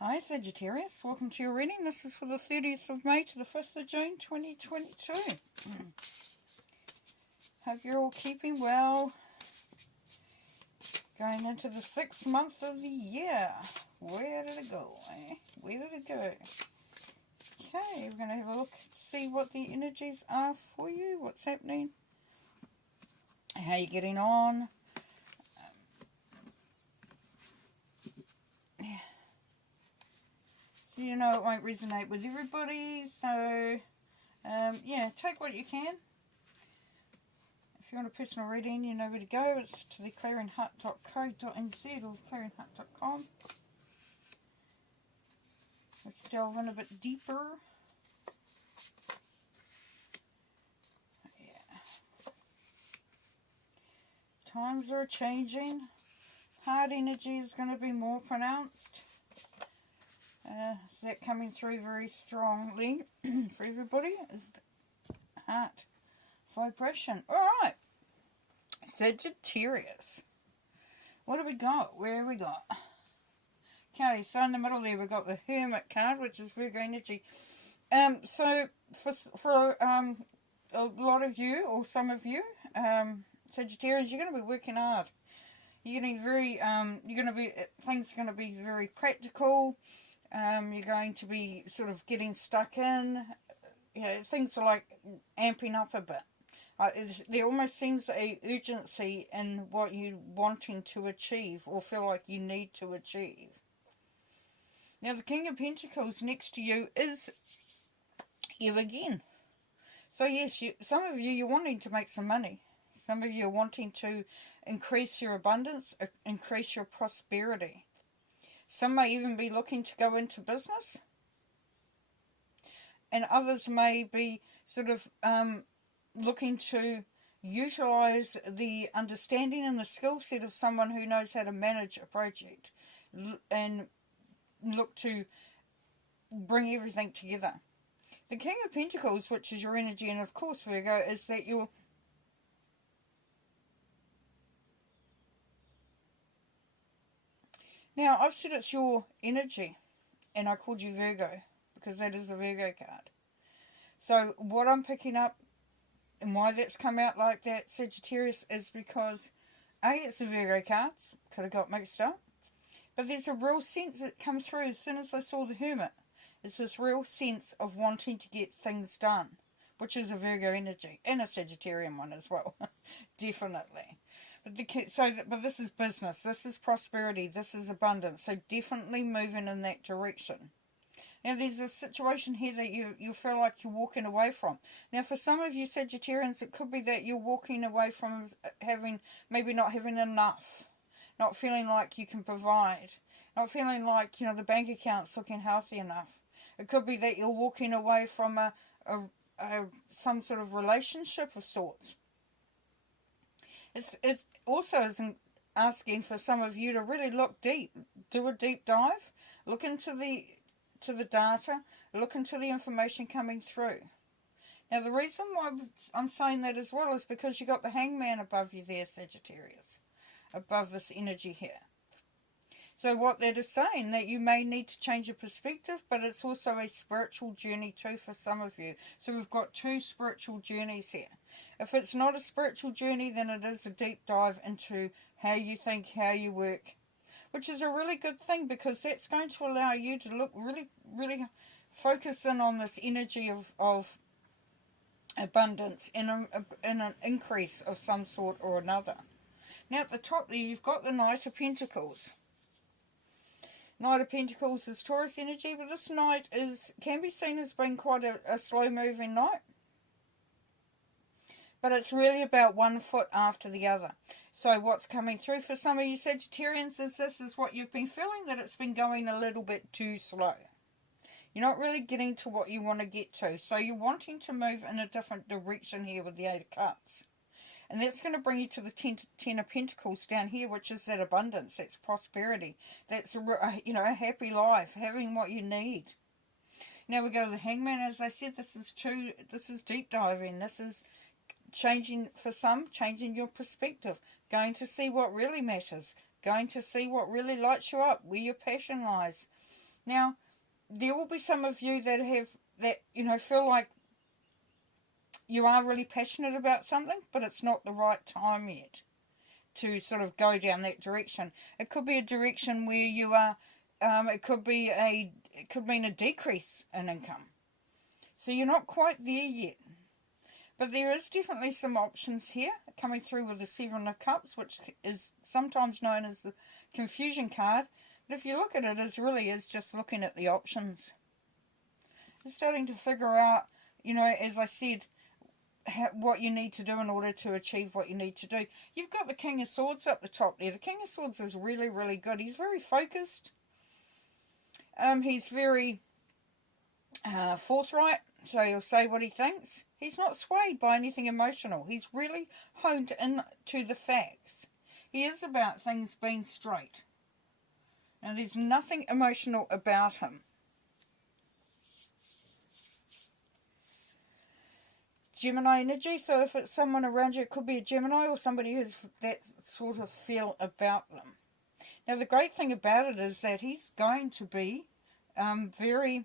Hi Sagittarius, welcome to your reading. This is for the 30th of May to the 5th of June 2022. Hope you're all keeping well. Going into the 6th month of the year. Where did it go, eh? Where did it go? Okay, we're going to have a look, see what the energies are for you, what's happening, how you're getting on. You know it won't resonate with everybody, so yeah, take what you can. If you want a personal reading, you know where to go. It's to the clearingheart.co.nz or clearingheart.com. We can delve in a bit deeper. Yeah. Times are changing. Heart energy is going to be more pronounced. Is that coming through very strongly for everybody? Is the heart vibration. Alright. Sagittarius. What do we got? Where have we got? Okay, so in the middle there we've got the Hermit card, which is Virgo energy. So for a lot of you, or some of you, Sagittarius, you're going to be working hard. You're going to be very, things are going to be very practical. You're going to be sort of getting stuck in. You know, things are like amping up a bit. There almost seems a urgency in what you're wanting to achieve or feel like you need to achieve. Now the King of Pentacles next to you is you again. So yes, some of you, you're wanting to make some money. Some of you are wanting to increase your abundance, increase your prosperity. Some may even be looking to go into business. And others may be sort of looking to utilize the understanding and the skill set of someone who knows how to manage a project and look to bring everything together. The King of Pentacles, which is your energy, and of course Virgo, is that you're now, I've said it's your energy, and I called you Virgo, because that is the Virgo card. So, what I'm picking up, and why that's come out like that, Sagittarius, is because, A, it's a Virgo card, could have got mixed up, but there's a real sense that comes through as soon as I saw the Hermit. It's this real sense of wanting to get things done, which is a Virgo energy, and a Sagittarian one as well, definitely. But this is business, this is prosperity, this is abundance, so definitely moving in that direction. Now there's a situation here that you feel like you're walking away from. Now for some of you Sagittarians, it could be that you're walking away from maybe not having enough, not feeling like you can provide, not feeling like, the bank account's looking healthy enough. It could be that you're walking away from some sort of relationship of sorts. It's also asking for some of you to really look deep, do a deep dive, look into the data, look into the information coming through. Now the reason why I'm saying that as well is because you got the Hangman above you there, Sagittarius, above this energy here. So what that is saying, that you may need to change your perspective, but it's also a spiritual journey too for some of you. So we've got two spiritual journeys here. If it's not a spiritual journey, then it is a deep dive into how you think, how you work, which is a really good thing, because that's going to allow you to look really, really focus in on this energy of abundance and an increase of some sort or another. Now at the top there, you've got the Knight of Pentacles. Knight of Pentacles is Taurus energy, but this Knight can be seen as being quite a slow-moving Knight. But it's really about one foot after the other. So what's coming through for some of you Sagittarians is this is what you've been feeling, that it's been going a little bit too slow. You're not really getting to what you want to get to. So you're wanting to move in a different direction here with the Eight of Cups. And that's going to bring you to the Ten of Pentacles down here, which is that abundance, that's prosperity. That's a happy life, having what you need. Now we go to the Hangman. As I said, this is deep diving. This is changing your perspective. Going to see what really matters. Going to see what really lights you up, where your passion lies. Now, there will be some of you that have, feel like you are really passionate about something, but it's not the right time yet to sort of go down that direction. It could be a direction where you are, it could mean a decrease in income. So you're not quite there yet. But there is definitely some options here coming through with the Seven of Cups, which is sometimes known as the confusion card. But if you look at it, it really is just looking at the options. You're starting to figure out, as I said, what you need to do in order to achieve what you need to do. You've got the King of Swords up the top there. The King of Swords is really, really good. He's very focused. He's very forthright, so he'll say what he thinks. He's not swayed by anything emotional. He's really honed in to the facts. He is about things being straight. And there's nothing emotional about him. Gemini energy, so if it's someone around you, it could be a Gemini or somebody who's that sort of feel about them. Now the great thing about it is that he's going to be very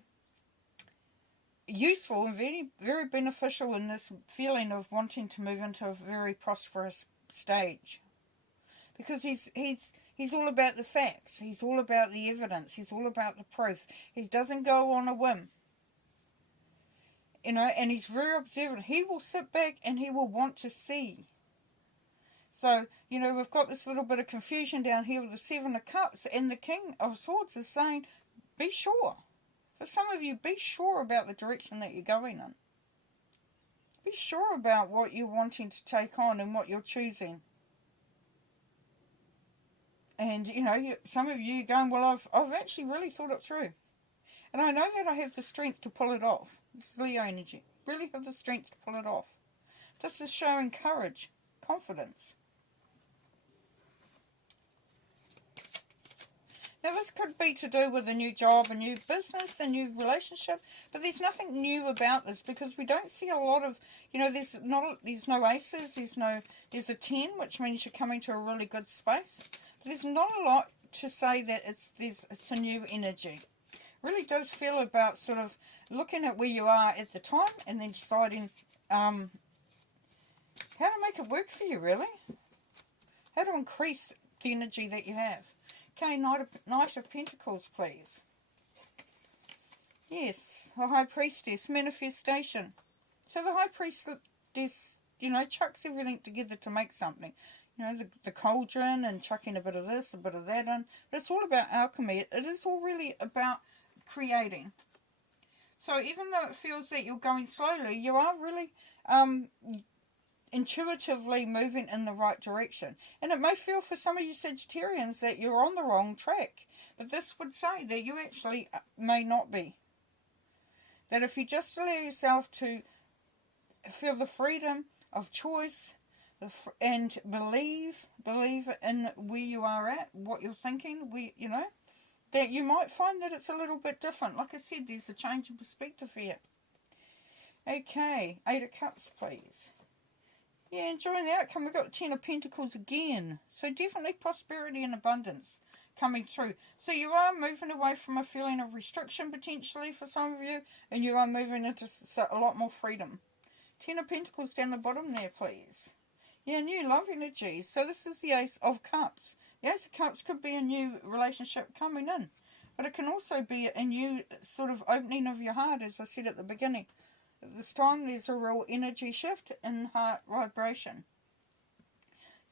useful and very, very beneficial in this feeling of wanting to move into a very prosperous stage, because he's all about the facts, he's all about the evidence, he's all about the proof. He doesn't go on a whim, and he's very observant. He will sit back and he will want to see. So, we've got this little bit of confusion down here with the Seven of Cups, and the King of Swords is saying, be sure. For some of you, be sure about the direction that you're going in. Be sure about what you're wanting to take on and what you're choosing. And, some of you are going, well, I've actually really thought it through. And I know that I have the strength to pull it off. This is Leo energy. Really have the strength to pull it off. This is showing courage, confidence. Now this could be to do with a new job, a new business, a new relationship, but there's nothing new about this because we don't see a lot of, there's no aces, there's a 10, which means you're coming to a really good space. But there's not a lot to say that it's a new energy. It really does feel about sort of looking at where you are at the time and then deciding how to make it work for you, really. How to increase the energy that you have. Okay, Knight of Pentacles, please. Yes, the High Priestess, manifestation. So the High Priestess, chucks everything together to make something. The cauldron and chucking a bit of this, a bit of that in. But it's all about alchemy. It is all really about creating. So even though it feels that you're going slowly, you are really intuitively moving in the right direction. And it may feel for some of you Sagittarians that you're on the wrong track, but this would say that you actually may not be. That if you just allow yourself to feel the freedom of choice and believe in where you are at, what you're thinking, that you might find that it's a little bit different. Like I said, there's a change in perspective here. Okay, 8 of Cups, please. Yeah, enjoying the outcome. We've got the 10 of Pentacles again. So definitely prosperity and abundance coming through. So you are moving away from a feeling of restriction potentially for some of you. And you are moving into a lot more freedom. 10 of Pentacles down the bottom there, please. Yeah, new love energies. So this is the Ace of Cups. The Ace of Cups could be a new relationship coming in. But it can also be a new sort of opening of your heart, as I said at the beginning. At this time, there's a real energy shift in heart vibration.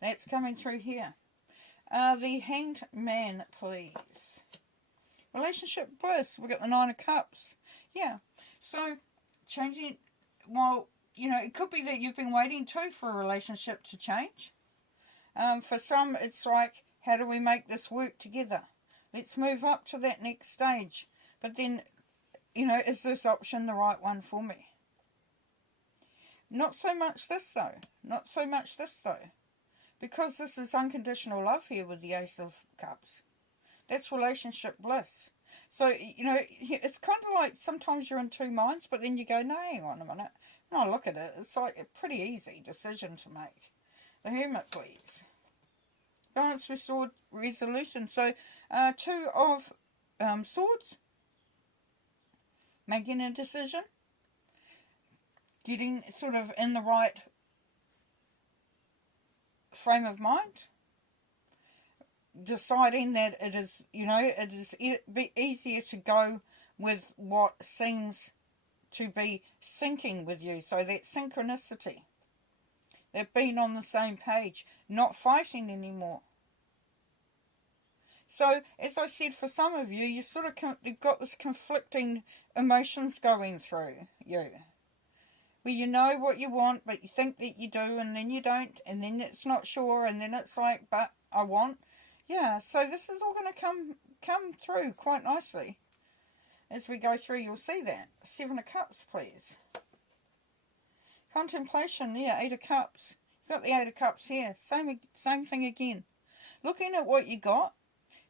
That's coming through here. The Hanged Man, please. Relationship bliss. We've got the 9 of Cups. Yeah. So, changing, it could be that you've been waiting too for a relationship to change. For some, it's like, how do we make this work together? Let's move up to that next stage. But then, is this option the right one for me? Not so much this, though. Not so much this, though. Because this is unconditional love here with the Ace of Cups. That's relationship bliss. So, it's kind of like sometimes you're in two minds, but then you go, no, hang on a minute. When I look at it, it's like a pretty easy decision to make. The Hermit, please. Balance, restored, resolution. So, 2 of Swords, making a decision, getting sort of in the right frame of mind, deciding that it is, it is be easier to go with what seems to be syncing with you. So that synchronicity, that being on the same page, not fighting anymore. So, as I said, for some of you, you sort of you've got this conflicting emotions going through you, where you know what you want, but you think that you do, and then you don't, and then it's not sure, and then it's like, but I want. Yeah, so this is all going to come through quite nicely. As we go through, you'll see that. 7 of Cups, please. Contemplation, yeah, 8 of Cups. You've got the 8 of Cups here. Same thing again. Looking at what you got,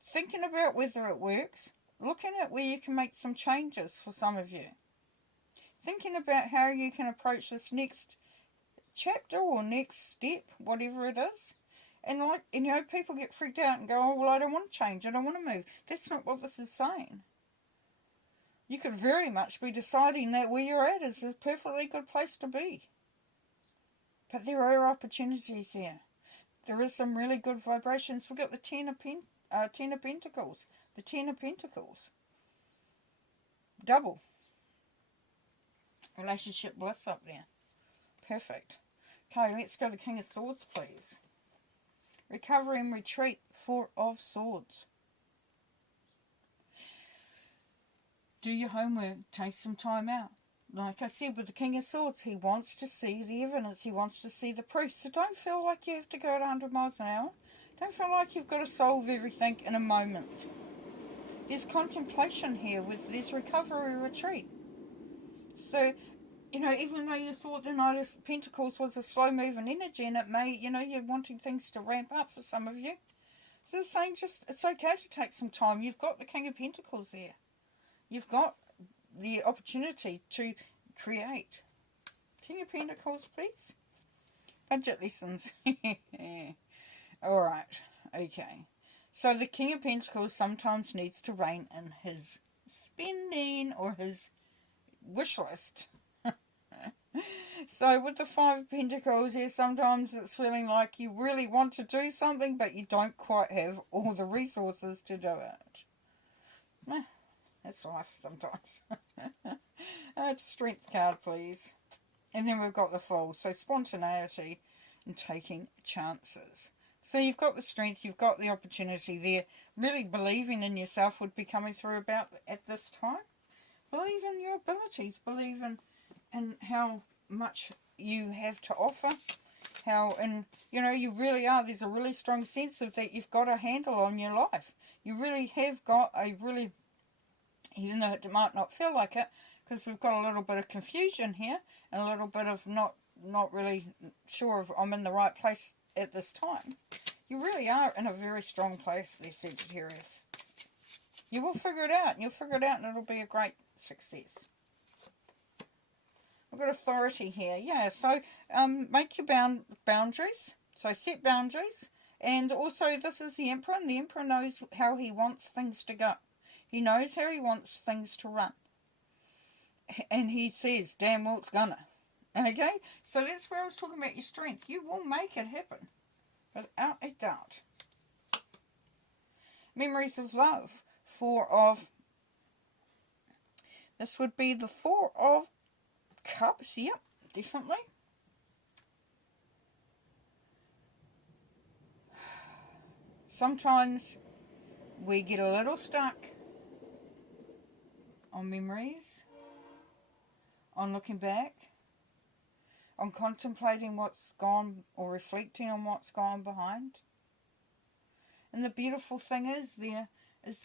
thinking about whether it works, looking at where you can make some changes for some of you. Thinking about how you can approach this next chapter or next step, whatever it is. And people get freaked out and go, oh, well, I don't want to change, I don't want to move. That's not what this is saying. You could very much be deciding that where you're at is a perfectly good place to be. But there are opportunities there. There is some really good vibrations. We've got the 10 of Pentacles. The 10 of Pentacles. Double. Relationship bliss up there. Perfect. Okay, let's go to King of Swords, please. Recovery and retreat. 4 of Swords. Do your homework. Take some time out. Like I said, with the King of Swords, he wants to see the evidence. He wants to see the proof. So don't feel like you have to go at 100 miles an hour. Don't feel like you've got to solve everything in a moment. There's contemplation here with this recovery retreat. So, even though you thought the Knight of Pentacles was a slow-moving energy, and it may, you're wanting things to ramp up for some of you. So they're saying it's okay to take some time. You've got the King of Pentacles there. You've got the opportunity to create. King of Pentacles, please. Budget lessons. Alright, okay. So the King of Pentacles sometimes needs to rein in his spending or his wish list. So with the 5 of Pentacles here, sometimes it's feeling like you really want to do something, but you don't quite have all the resources to do it. That's life sometimes. Strength card, please. And then we've got the Fool. So spontaneity and taking chances. So you've got the strength, you've got the opportunity there. Really believing in yourself would be coming through about at this time. Believe in your abilities. Believe in how much you have to offer. You really are. There's a really strong sense of that you've got a handle on your life. You really have got a really... Even though it might not feel like it, because we've got a little bit of confusion here, and a little bit of not really sure if I'm in the right place at this time. You really are in a very strong place there, Sagittarius. You will figure it out, and you'll figure it out, and it'll be a great success. We've got authority here. Yeah, so make your boundaries. So set boundaries. And also, this is the Emperor, and the Emperor knows how he wants things to go. He knows how he wants things to run. And he says, damn well it's gonna. Okay? So that's where I was talking about your strength. You will make it happen. Without a doubt. Memories of love. 4 of... This would be the 4 of Cups. Yep, definitely. Sometimes we get a little stuck on memories, on looking back, on contemplating what's gone or reflecting on what's gone behind. And the beautiful thing is that there's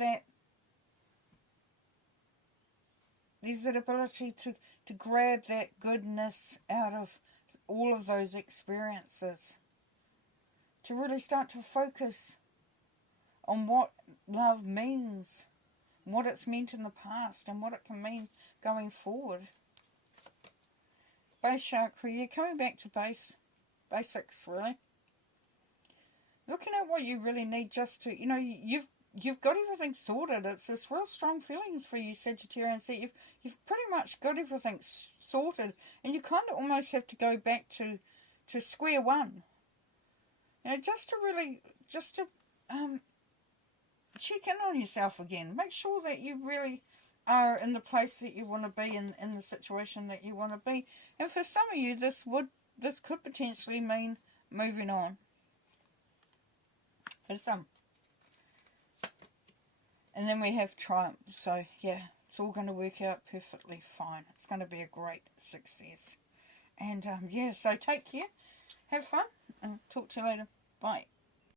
that ability to grab that goodness out of all of those experiences, to really start to focus on what love means, what it's meant in the past, and what it can mean going forward. Base chakra, you're coming back to basics, really. Looking at what you really need just to, you've got everything sorted. It's this real strong feeling for you, Sagittarius. So you've pretty much got everything sorted, and you kind of almost have to go back to square one. You know, just to check in on yourself again. Make sure that you really are in the place that you want to be, in the situation that you want to be. And for some of you, this could potentially mean moving on. For some. And then we have triumph. So, yeah, it's all going to work out perfectly fine. It's going to be a great success. And, yeah, so take care. Have fun. And talk to you later. Bye.